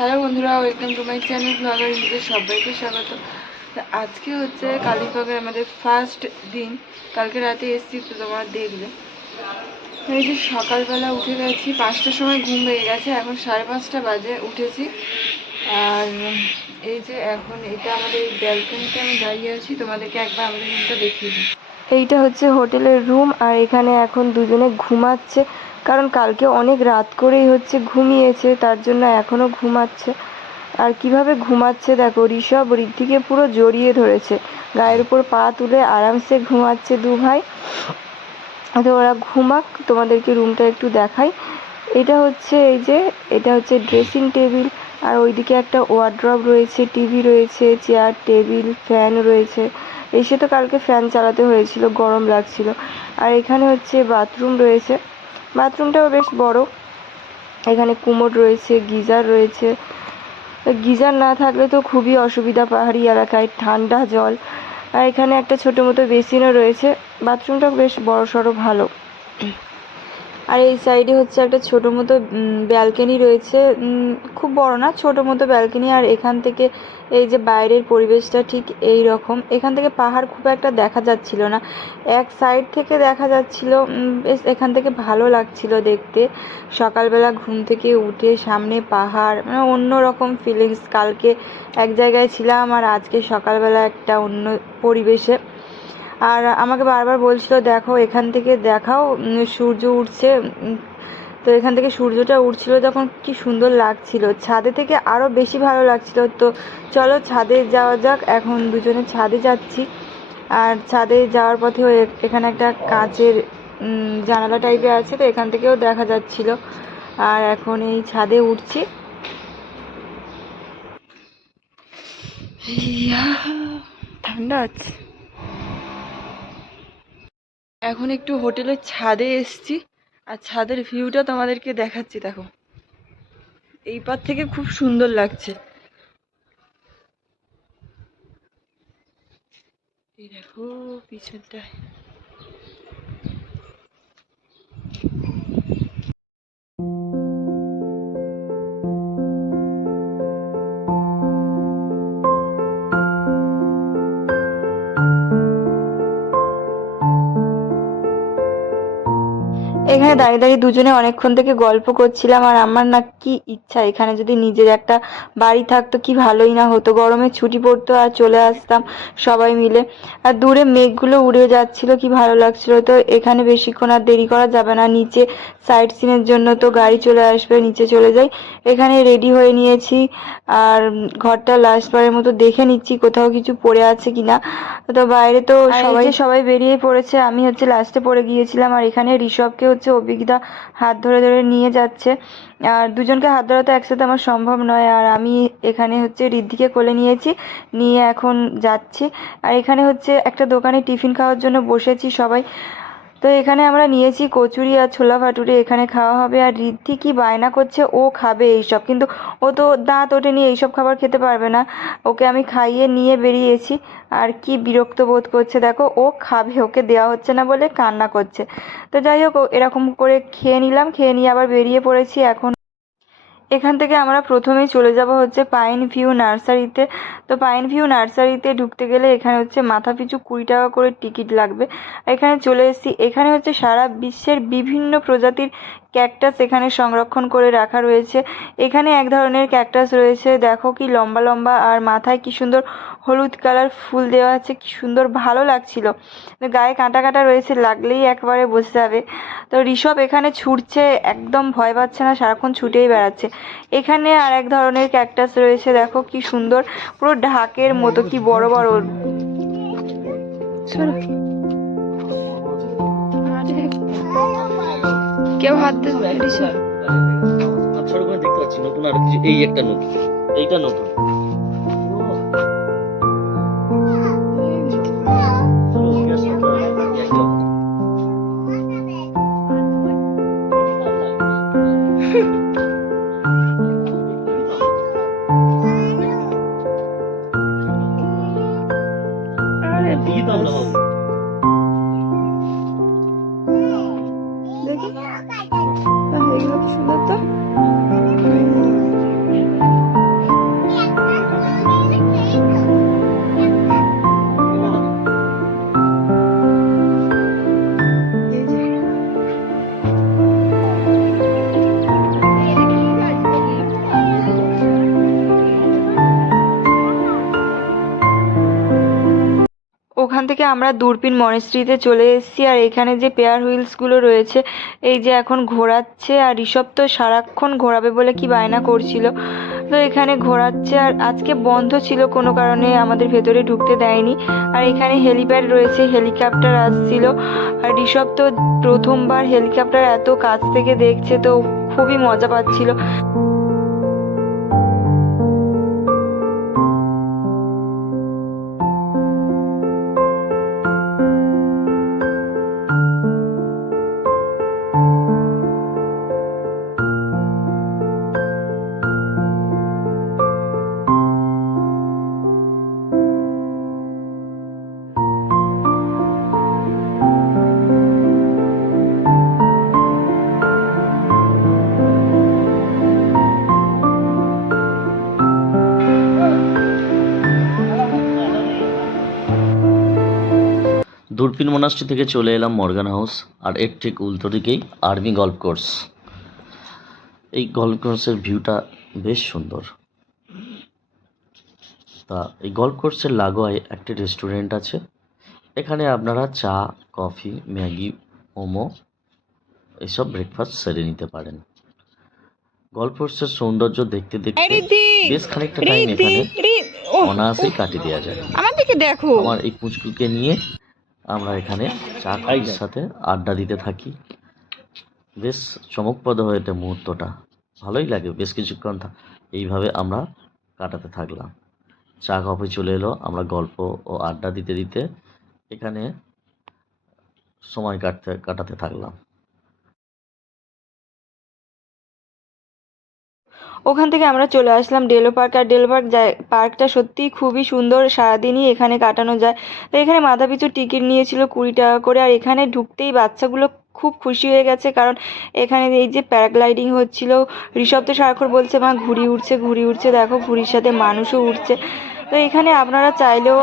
Hello বন্ধুরা, welcome to my channel blogger ইন্দ্রের সবাইকে স্বাগত। আজকে হচ্ছে কালীবাগের আমাদের ফার্স্ট দিন। কালকে রাতে এসেছি, তো তোমরা দেখবে। এই যে সকালবেলা উঠে গেছি, 5টার সময় ঘুম ভেঙে গেছে, এখন 5:30 বাজে উঠেছি। আর এই যে এখন এটা আমাদের এই ব্যালকনিতে আমি দাঁড়িয়ে আছি, তোমাদেরকে একবার আমাদের রুমটা দেখিয়ে দিই। এইটা হচ্ছে হোটেলের রুম, আর এখানে এখন দুজনে ঘুমাচ্ছে, কারণ কালকে অনেক রাত করেই হচ্ছে ঘুমিয়েছে, তার জন্য এখনও ঘুমাচ্ছে। আর কিভাবে ঘুমাচ্ছে দেখো, ঋষভ ঋদ্ধিকে পুরো জড়িয়ে ধরেছে, গায়ের উপর পা তুলে আরামসে ঘুমাচ্ছে দু ভাই। তো ওরা ঘুমাক, তোমাদেরকে রুমটা একটু দেখাই। এটা হচ্ছে ড্রেসিং টেবিল, আর ওইদিকে একটা ওয়ার্ড্রব রয়েছে, টিভি রয়েছে, চেয়ার টেবিল ফ্যান রয়েছে। এসে তো কালকে ফ্যান চালাতে হয়েছিল, গরম লাগছিল। আর এখানে হচ্ছে বাথরুম রয়েছে, বাথরুমটাও বেশ বড়। এখানে কুমোড রয়েছে, গিজার রয়েছে। গিজার না থাকলে তো খুবই অসুবিধা পাহাড়ি এলাকায়, ঠান্ডা জল। আর এখানে একটা ছোটো মতো বেসিনও রয়েছে। বাথরুমটা বেশ বড়সড়, ভালো। আর এই সাইডে হচ্ছে একটা ছোটো মতো ব্যালকনি রয়েছে, খুব বড় না, ছোটো মতো ব্যালকনি। আর এখান থেকে এই যে বাইরের পরিবেশটা ঠিক এই রকম। এখান থেকে পাহাড় খুব একটা দেখা যাচ্ছিল না, এক সাইড থেকে দেখা যাচ্ছিল। বেশ এখান থেকে ভালো লাগছিল দেখতে। সকালবেলা ঘুম থেকে উঠে সামনে পাহাড়, মানে অন্য রকম ফিলিংস। কালকে এক জায়গায় ছিলাম, আর আজকে সকালবেলা একটা অন্য পরিবেশে। আর আমাকে বারবার বলছিল দেখো এখান থেকে দেখাও, সূর্য উঠছে। তো এখান থেকে সূর্যটা উঠছিল যখন কি সুন্দর লাগছিল, ছাদে থেকে আরও বেশি ভালো লাগছিল। তো চলো ছাদে যাওয়া যাক, এখন দুজনে ছাদে যাচ্ছি। আর ছাদে যাওয়ার পথে এখানে একটা কাচের জানালা টাইপের আছে, তো এখান থেকেও দেখা যাচ্ছিল। আর এখন এই ছাদে উঠছি। ঠান্ডা আছে। এখন একটু হোটেলের ছাদে এসছি, আর ছাদের ভিউটা তোমাদেরকে দেখাচ্ছি। দেখো এই পার থেকে খুব সুন্দর লাগছে। এই দেখো পিছনটায়। এখানে দাঁড়িয়ে দাঁড়িয়ে দুজনে অনেকক্ষণ থেকে গল্প করছিলাম। আর আমার না কি ইচ্ছা, এখানে যদি নিজের একটা বাড়ি থাকতো কি ভালোই না হতো। গরমে ছুটি পড়তো আর চলে আসতাম সবাই মিলে। আর দূরে মেঘগুলো উড়ে যাচ্ছিল, কি ভালো লাগছিল। তো এখানে বেশিক্ষণ আর দেরি করা যাবে না, নিচে সাইট সিনের জন্য তো গাড়ি চলে আসবে, নিচে চলে যাই। এখানে রেডি হয়ে নিয়েছি, আর ঘরটা লাস্টবারের মতো দেখে নিচ্ছি কোথাও কিছু পড়ে আছে কিনা। তো বাইরে তো সবাই বেরিয়ে পড়েছে, আমি হচ্ছে লাস্টে পড়ে গিয়েছিলাম। আর এখানে ঋষভকে হচ্ছে অভিজ্ঞতা হাত ধরে ধরে নিয়ে যাচ্ছে। আর দুজনকে হাত ধরা তো একসাথে আমার সম্ভব নয়। আর আমি এখানে হচ্ছে ঋদ্ধিকে কোলে নিয়েছি, নিয়ে এখন যাচ্ছি। আর এখানে হচ্ছে একটা দোকানে টিফিন খাওয়ার জন্য বসেছি সবাই। তো এখানে আমরা নিয়েছি কচুরি আর ছোলা ভাটুরে, এখানে খাওয়া হবে। আর ঋদ্ধি কি বায়না করছে, ও খাবে এইসব, কিন্তু ও তো দাঁত ওঠেনি, এইসব খাবার খেতে পারবে না। ওকে আমি খাইয়ে নিয়ে বেরিয়েছি, আর কি বিরক্ত বোধ করছে দেখো, ও খাবে, ওকে দেওয়া হচ্ছে না বলে কান্না করছে। তো যাই হোক, এরকম করে খেয়ে নিলাম, খেয়ে নিয়ে আবার বেরিয়ে পড়েছি। এখন এখান থেকে আমরা প্রথমেই চলে যাব হচ্ছে পাইন ভিউ নার্সারিতে। তো পাইন ভিউ নার্সারিতে ঢুকতে গেলে এখানে হচ্ছে মাথা পিছু 20 টাকা করে টিকিট লাগবে। এখানে চলে এসেছি। এখানে হচ্ছে সারা বিশ্বের বিভিন্ন প্রজাতির ক্যাকটাস এখানে সংরক্ষণ করে রাখা রয়েছে। এখানে এক ধরনের ক্যাকটাস রয়েছে, দেখো কি লম্বা লম্বা, আর মাথায় কি সুন্দর হলুদ কালার ফুল দেওয়া আছে, কি সুন্দর ভালো লাগছিল। গায়ে কাঁটা কাঁটা রয়েছে, লাগলেই একবারে বসে যাবে। তো ঋষভ এখানে ছুটছে, একদম ভয় পাচ্ছে না, সারাক্ষণ ছুটেই বেড়াচ্ছে। এখানে আর এক ধরনের ক্যাকটাস রয়েছে, দেখো কি সুন্দর, পুরো ঢাকের মতো, কি বড় বড়। কেউ হাত দেবে ঋষভ। দেখতে পাচ্ছি নতুন আর কিছু, এই একটা নতুন, এইটা নতুন। আরে দেখি তো আমরা দেখি, এগুলো কি সুন্দর তো। ওখান থেকে আমরা দূরবীন মনেস্ট্রিতে চলে এসেছি। আর এখানে যে পেয়ার হুইলসগুলো রয়েছে এই যে এখন ঘোরাচ্ছে, আর ঋষভ তো সারাক্ষণ ঘোরাবে বলে কি বায়না করছিল, তো এখানে ঘোরাচ্ছে। আর আজকে বন্ধ ছিল কোনো কারণে, আমাদের ভেতরে ঢুকতে দেয়নি। আর এখানে হেলিপ্যাড রয়েছে, হেলিকপ্টার আসছিল। আর ঋষভ তো প্রথমবার হেলিকপ্টার এত কাছ থেকে দেখছে, তো খুবই মজা পাচ্ছিল। দূরবীন মনাস্ট্রি থেকে চলে এলাম মর্গান হাউস, আর এর ঠিক উল্টো দিকেই আর্মি গল্ফ কোর্স। এই গল্ফ কোর্সের ভিউটা বেশ সুন্দর। তা এই গল্ফ কোর্সের লাগোয়ায় একটি রেস্টুরেন্ট আছে, এখানে আপনারা চা, কফি, ম্যাগি, মোমো এইসব ব্রেকফাস্ট সেরে নিতে পারেন। গল্ফ কোর্সের সৌন্দর্য দেখতে দেখতে বেশ খানিকটা টাইম এখানে অনায়াসেই কাটিয়ে দেওয়া যায়। আমার দিকে দেখো, আমার এই পুচকুকে নিয়ে আমরা এখানে চা কফির সাথে আড্ডা দিতে থাকি। বেশ চমকপ্রদ হয়ে ওঠে মুহূর্তটা, ভালোই লাগে। বেশ কিছুক্ষণ এইভাবে আমরা কাটাতে থাকলাম। চা কফি চলে এলো, আমরা গল্প ও আড্ডা দিতে দিতে এখানে সময় কাটাতে থাকলাম। ওখান থেকে আমরা চলে আসলাম ডেলো পার্ক। আর ডেলো পার্কটা সত্যিই খুবই সুন্দর, সারাদিনই এখানে কাটানো যায়। তো এখানে মাথাপিছু টিকিট নিয়েছিল 20 টাকা করে। আর এখানে ঢুকতেই বাচ্চাগুলো খুব খুশি হয়ে গেছে, কারণ এখানে এই যে প্যারাগ্লাইডিং হচ্ছিল। ঋষভ তো সারাক্ষণ বলছে মা ঘুড়ি উঠছে ঘুড়ি উঠছে, দেখো ঘুড়ির সাথে মানুষও উঠছে। তো এখানে আপনারা চাইলেও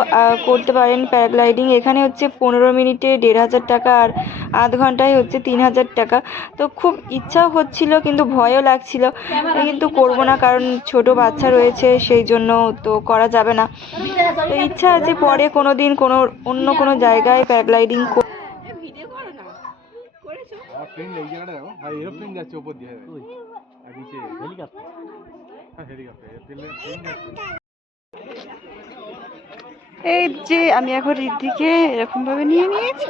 করতে পারেন প্যারাগ্লাইডিং। এখানে হচ্ছে 15 মিনিটে 1500 টাকা, আর আধ ঘন্টায় হচ্ছে 3000 টাকা। তো খুব ইচ্ছাও হচ্ছিল কিন্তু ভয়ও লাগছিল, কিন্তু করব না, কারণ ছোট বাচ্চা রয়েছে, সেই জন্য তো করা যাবে না। তো ইচ্ছা আছে পরে কোনো দিন অন্য কোনো জায়গায় প্যারাগ্লাইডিং। এই যে আমি এখন ঋদ্ধিকে এরকম ভাবে নিয়ে নিয়েছি।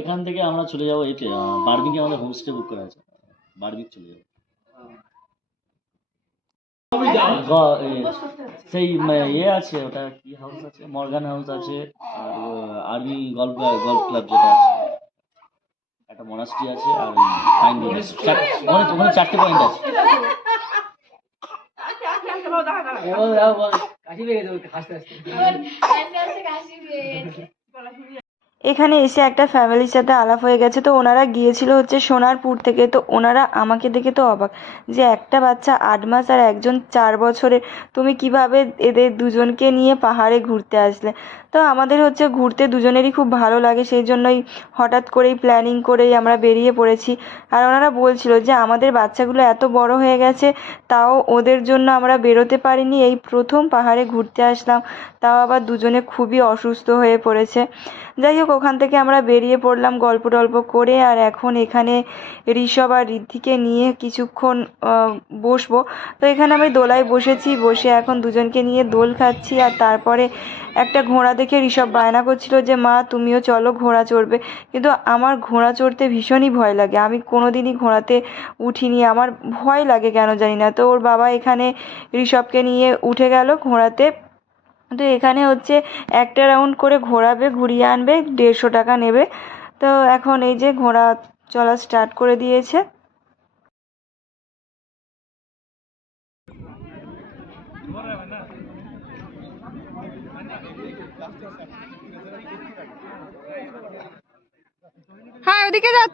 এখান থেকে আমরা চলে যাবো এতে বারবিকে, আমাদের হোমস্টে বুক করা আছে, বারবিক চলে যাবো। সেই ইয়ে আছে, ওটা কি হাউস আছে, মর্গান হাউস আছে, আর আর্মি গল্ফ ক্লাব যেটা আছে, একটা মনাস্ট্রি আছে, আর পাইন রোড আছে। ওখানে 4টে পয়েন্ট আছে। এখানে এসে একটা ফ্যামিলির সাথে আলাপ হয়ে গেছে। তো ওনারা গিয়েছিল হচ্ছে সোনারপুর থেকে। তো ওনারা আমাকে দেখে তো অবাক যে একটা বাচ্চা 8 মাস আর একজন 4 বছরের, তুমি কিভাবে এদের দুজনকে নিয়ে পাহাড়ে ঘুরতে আসলে। তো আমাদের হচ্ছে ঘুরতে দুজনেরই খুব ভালো লাগে, সেই জন্যই হঠাৎ করেই প্ল্যানিং করেই আমরা বেরিয়ে পড়েছি। আর ওনারা বলছিল যে আমাদের বাচ্চাগুলো এত বড় হয়ে গেছে, তাও ওদের জন্য আমরা বেরোতে পারিনি, এই প্রথম পাহাড়ে ঘুরতে আসলাম, তাও আবার দুজনে খুবই অসুস্থ হয়ে পড়েছে। যাই হোক, ওখান থেকে আমরা বেরিয়ে পড়লাম গল্প টল্প করে। আর এখন এখানে ঋষভ আর ঋদ্ধিকে নিয়ে কিছুক্ষণ বসবো। তো এখানে আমি দোলায় বসেছি, বসে এখন দুজনকে নিয়ে দোল খাচ্ছি। আর তারপরে একটা ঘোড়া দেখে ঋষভ বায়না করছিল যে মা তুমিও চলো ঘোড়া চড়বে, কিন্তু আমার ঘোড়া চড়তে ভীষণই ভয় লাগে, আমি কোনোদিনই ঘোড়াতে উঠিনি, আমার ভয় লাগে কেন জানি না। তো ওর বাবা এখানে ঋষভকে নিয়ে উঠে গেল ঘোড়াতে। তো এখানে হচ্ছে একটা রাউন্ড করে ঘোরাবে, ঘুরিয়ে আনবে, 150 টাকা নেবে। তো এখন এই যে ঘোড়া চলা স্টার্ট করে দিয়েছে। হ্যাঁ, ওদিকে যা।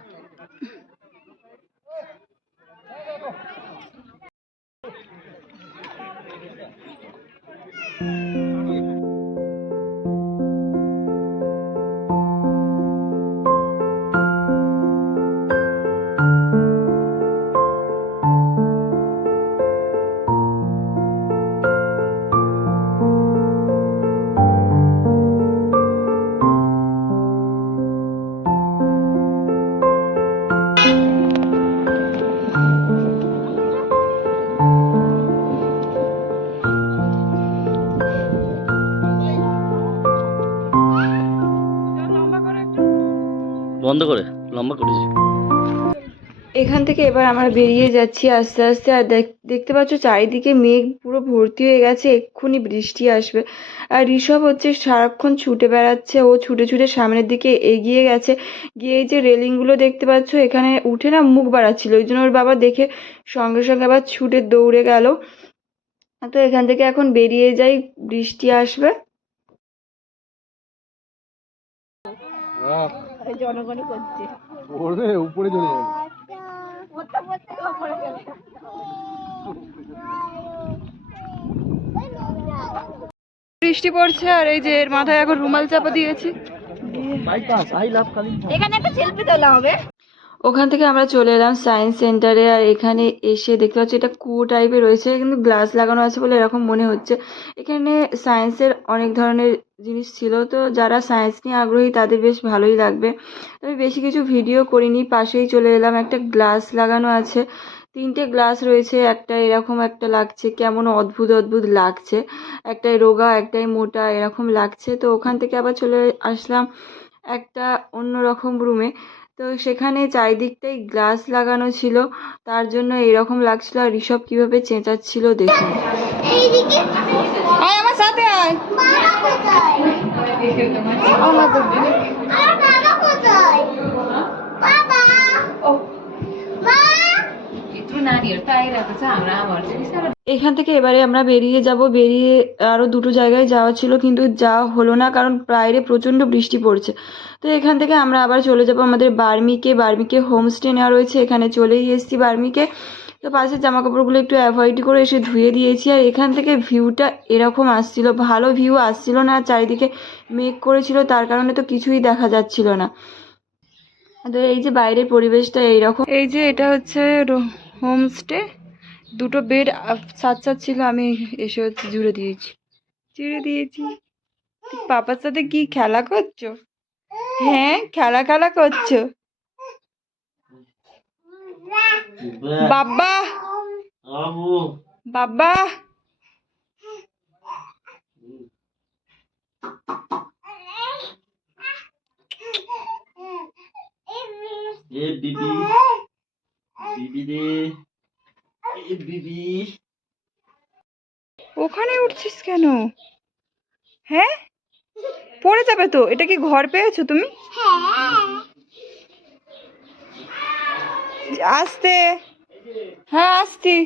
বন্ধ করে লম্বা করেছি। এখান থেকে এবার আমরা বেরিয়ে যাচ্ছি আস্তে আস্তে। আর দেখতে পাচ্ছ চারিদিকে মেঘ পুরো ভর্তি হয়ে গেছে, এক্ষুনি বৃষ্টি আসবে। আর ঋষভ হচ্ছে সারাক্ষণ ছুটে বেড়াচ্ছে, ও ছুটে ছুটে সামনের দিকে এগিয়ে গেছে, গিয়ে এই যে রেলিংগুলো দেখতে পাচ্ছ এখানে উঠে না মুখ বাড়াচ্ছিল, ওই জন্য ওর বাবা দেখে সঙ্গে সঙ্গে আবার ছুটে দৌড়ে গেল। তো এখান থেকে এখন বেরিয়ে যাই, বৃষ্টি আসবে। জনগণই করছে পড়বে উপরে চলে যাবে। বৃষ্টি পড়ছে আর এই যে এর মাথায় এখন রুমাল চাপা দিয়েছি। এখানে একটা সেলফি তোলা হবে। ওখান থেকে আমরা চলে এলাম সায়েন্স সেন্টারে। আর এখানে এসে দেখতে পাচ্ছি এটা কুয়ো টাইপের রয়েছে, কিন্তু গ্লাস লাগানো আছে বলে এরকম মনে হচ্ছে। এখানে সায়েন্সের অনেক ধরনের জিনিস ছিল, তো যারা সায়েন্স নিয়ে আগ্রহী তাদের বেশ ভালোই লাগবে। আমি বেশি কিছু ভিডিও করিনি, পাশেই চলে এলাম। একটা গ্লাস লাগানো আছে, 3টে গ্লাস রয়েছে, একটা এরকম একটা লাগছে কেমন অদ্ভুত অদ্ভুত লাগছে, একটাই রোগা একটাই মোটা এরকম লাগছে। তো ওখান থেকে আবার চলে আসলাম একটা অন্যরকম রুমে। তো সেখানে চারিদিকটাই গ্লাস লাগানো ছিল, তার জন্য এরকম লাগছিল। আর ঋষভ কিভাবে চেঁচাচ্ছিল দেখুন। এইদিকে আয় আমার সাথে আয়। বাবা কোথায়? আমার বাবা কোথায়? বাবা মা এখান থেকে এবারে আমরা বেরিয়ে যাব। বেরিয়ে আরো 2টো জায়গায় যাওয়া ছিল, কিন্তু যাওয়া হলো না কারণ বাইরে প্রচন্ড বৃষ্টি পড়ছে। তো এখান থেকে আমরা আবার চলে যাব আমাদের বার্মিকে হোমস্টে নেওয়া রয়েছে, এখানে চলেই এসেছি বার্মিকে। তো পাশের জামা কাপড়গুলো একটু অ্যাভয়েড করে এসে ধুয়ে দিয়েছি। আর এখান থেকে ভিউটা এরকম আসছিল, ভালো ভিউ আসছিল না, চারিদিকে মেঘ করেছিল, তার কারণে তো কিছুই দেখা যাচ্ছিল না। তো এই যে বাইরের পরিবেশটা এইরকম। এই যে এটা হচ্ছে হোমস্টে, 2টো বেড সাত সাত ছিল, আমি এসে হচ্ছে জুড়ে দিয়েছি। পাপার সাথে কি খেলা করছো? হ্যাঁ, খেলা করছো। বাবা বাবা এ বিবি বিবি রে, এ বিবি। ওখানে উঠছিস কেন? হ্যাঁ, পড়ে যাবে তো। এটা কি ঘর পেয়েছো তুমি? আসতে। হ্যাঁ আসছি।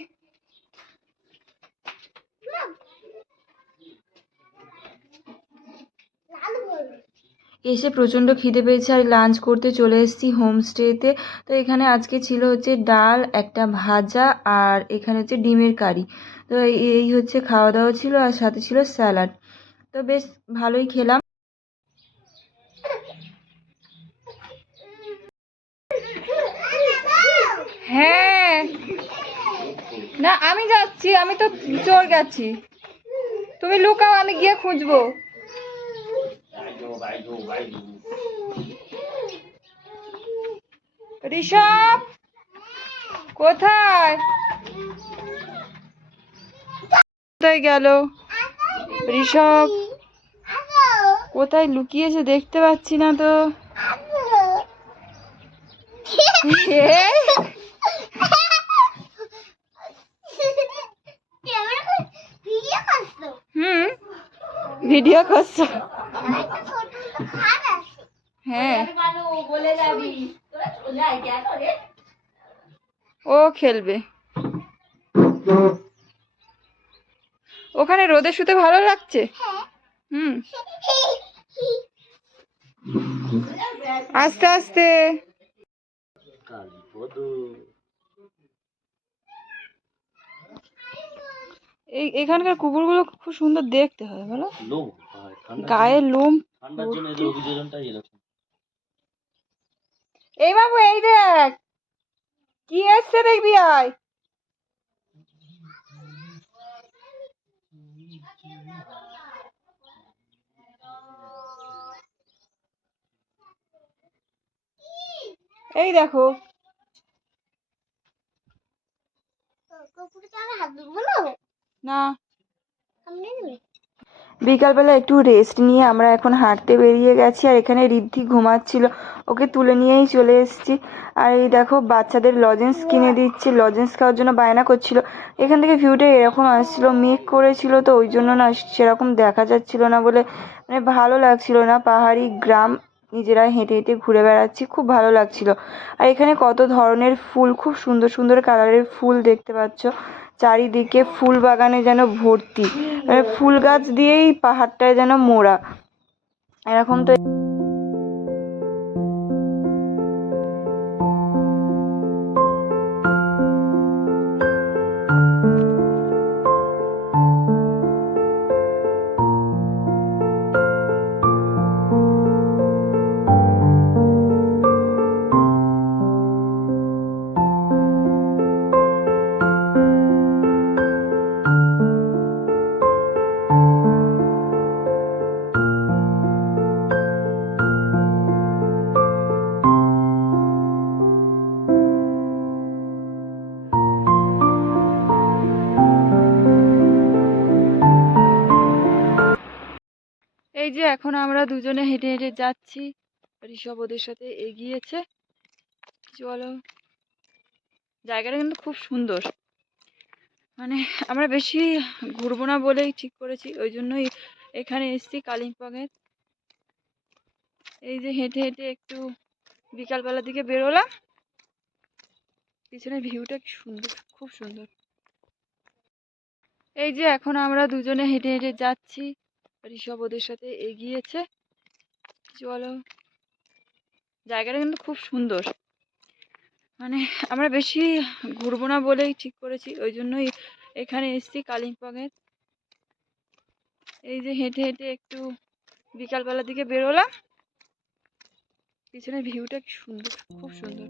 এসে প্রচণ্ড খিদে পেয়েছে আর লাঞ্চ করতে চলে এসেছি হোমস্টেতে। তো এখানে আজকে ছিল হচ্ছে ডাল, একটা ভাজা আর এখানে হচ্ছে ডিমের কারি। তো এই হচ্ছে খাওয়া দাওয়া ছিল আর সাথে ছিল স্যালাড। তো বেশ ভালোই খেলাম। হ্যাঁ, না আমি যাচ্ছি, আমি তো চোর গেছি, তুমি লুকাও, আমি গিয়ে খুঁজবো। ঋষভ কোথায় কোথায় গেল? ঋষভ কোথায় লুকিয়েছে দেখতে পাচ্ছি না তো। এ? হুম, ভিডিও করছো? হ্যাঁ, ও খেলবে। ওখানে রোদে শুতে ভালো লাগছে? হুম, আস্তে আস্তে। এখানকার কুকুরগুলো খুব সুন্দর দেখতে হয়, বলো? গায়ের লোম। এই বাবু, এই দেখ কি এসছে, দেখবি আয়। এই দেখো, না বিকালবেলা একটু রেস্ট নিয়ে আমরা এখন হাঁটতে বেরিয়ে গেছি। আর এখানে ঋদ্ধি ঘুমাচ্ছিল, ওকে তুলে নিয়েই চলে এসেছি। আর এই দেখো বাচ্চাদের লজেন্স কিনে দিচ্ছে, লজেন্স খাওয়ার জন্য বায়না করছিল। এখান থেকে ভিউটা এরকম আসছিল, মেঘ করেছিল তো ওই জন্য না সেরকম দেখা যাচ্ছিল না বলে মানে ভালো লাগছিল না। পাহাড়ি গ্রাম, নিজেরা হেঁটে হেঁটে ঘুরে বেড়াচ্ছি, খুব ভালো লাগছিল। আর এখানে কত ধরনের ফুল, খুব সুন্দর সুন্দর কালারের ফুল দেখতে পাচ্ছ। চারিদিকে ফুল বাগানে যেন ভর্তি, মানে ফুল গাছ দিয়েই পাহাড়টায় যেন মোড়া এরকম। তো এই যে এখন আমরা দুজনে হেঁটে হেঁটে যাচ্ছি, ঋষভ ওদের সাথে এগিয়েছে। চলো, জায়গাটা কিন্তু খুব সুন্দর, মানে আমরা বেশি ঘুরবো না বলেই ঠিক করেছি, ওই জন্যই এখানে এসেছি কালিম্পংয়ের। এই যে হেঁটে হেঁটে একটু বিকালবেলার দিকে বেরোলাম, পিছনের ভিউটা কি সুন্দর, খুব সুন্দর। এই যে এখন আমরা দুজনে হেঁটে হেঁটে যাচ্ছি, ঋষভ ওদের সাথে এগিয়েছে। চলো, জায়গাটা কিন্তু খুব সুন্দর, মানে আমরা বেশি ঘুরবো না বলেই ঠিক করেছি, ওই জন্যই এখানে এসেছি কালিম্পংয়ের। এই যে হেঁটে হেঁটে একটু বিকালবেলার দিকে বেরোলাম, পিছনের ভিউটা কি সুন্দর, খুব সুন্দর।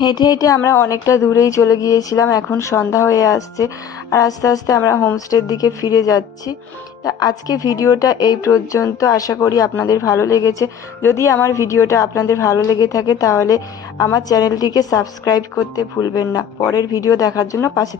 হেঁটে হেঁটে আমরা অনেকটা দূরেই চলে গিয়েছিলাম, এখন সন্ধ্যা হয়ে আসছে আর আস্তে আস্তে আমরা হোমস্টের দিকে ফিরে যাচ্ছি। তা আজকে ভিডিওটা এই পর্যন্ত, আশা করি আপনাদের ভালো লেগেছে। যদি আমার ভিডিওটা আপনাদের ভালো লেগে থাকে তাহলে আমার চ্যানেলটিকে সাবস্ক্রাইব করতে ভুলবেন না। পরের ভিডিও দেখার জন্য পাশে